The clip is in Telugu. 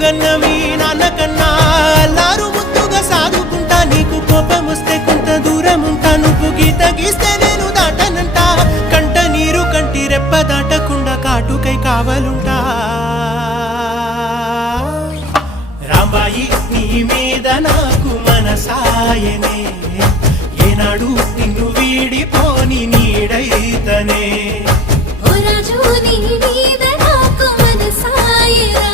గన్నవి నాన్న కన్నా అల్లారు ముద్దుగా సాదుకుంటా నీకు కోపం వస్తే కొంత దూరం ఉంటా నువ్వు గీత గీస్తే నేను దాటనంట కంట నీరు కంటి రెప్ప దాటకుండా కాటుకై కావలుంటా రాంబాయి నీ మీద నాకు మనసాయనే ఏనాడు నిన్ను వీడిపోని నీడైతనే ఓ రాజు నీ మీద నాకు మనసాయనే